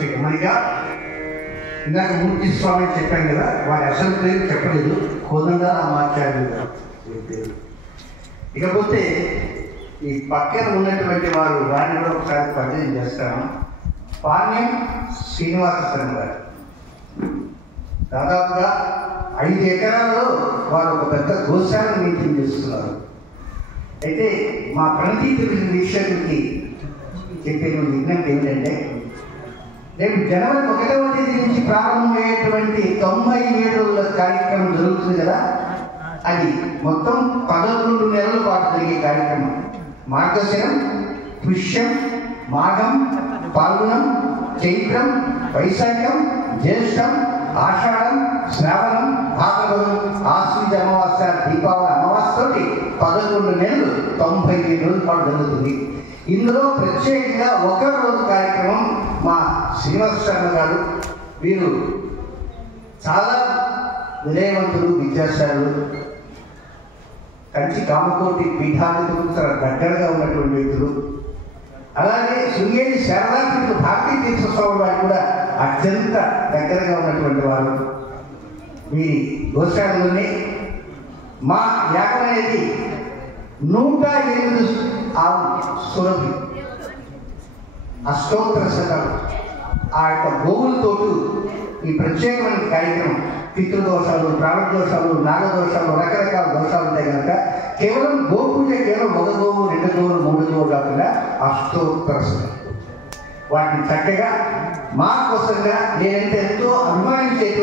చెక్కమనిగా ఇందాక మూర్తి స్వామి చెప్పాను కదా, వారి అసలు పేరు చెప్పలేదు, కోదండరామాచార్యులు గారు పేరు. ఇకపోతే ఈ పక్కన ఉన్నటువంటి వారిని కూడా ఒకసారి పరిచయం చేస్తాను. పాణ్యం శ్రీనివాస శర్మ గారు దాదాపుగా 5 ఎకరాల్లో వారు ఒక పెద్ద గోశాలను మెయింటైన్ చేస్తున్నారు. అయితే మా ప్రణతి తెలిసిన విషయానికి చెప్పే విజ్ఞప్తి ఏమిటంటే, రేపు జనవరి 1వ తేదీ నుంచి ప్రారంభమయ్యేటువంటి 97 రోజుల కార్యక్రమం జరుగుతుంది కదా, అది మొత్తం 11 నెలల పాటు జరిగే కార్యక్రమం. మార్గశిరం, పుష్యం, మాఘం, పాల్గొనం, చైత్రం, వైశాఖం, జ్యేష్టం, ఆషాఢం, శ్రావణం, భాద్రపదం, ఆశ్వీజ అమావాస్య, దీపావళి అమావాస్యతోటి 11 నెలలు 97 రోజుల పాటు జరుగుతుంది. ఇందులో ప్రత్యేకంగా ఒక రోజు కార్యక్రమం మా శ్రీనివాస శర్మ గారు, వీరు చాలా వినయవంతులు, విద్యాశాలులు, కంచి కామకోటి పీఠానికి దగ్గరగా ఉన్నటువంటి వ్యక్తులు. అలాగే శృంగేరి శారదాపీఠ భారతీ తీర్థ స్వామి వారు కూడా అత్యంత దగ్గరగా ఉన్నటువంటి వారు. వీరి గోశాలలోనే మా యాగం అనేది 108 ఆవు సురభి అష్టోత్తర శతం ఆ యొక్క గోవులతోటి ఈ ప్రత్యేకమైన కార్యక్రమం, పితృదోషాలు, ప్రాణదోషాలు, నాగదోషాలు, రకరకాల దోషాలు ఉంటాయి కనుక కేవలం గోపూజ కేవలం 1 గోవు, 2 గోవులు, 3 గోవులు కాకుండా అష్టోత్తర శతం వాటిని చక్కగా మా కోసంగా నేనైతే ఎంతో అభిమానించేటువంటి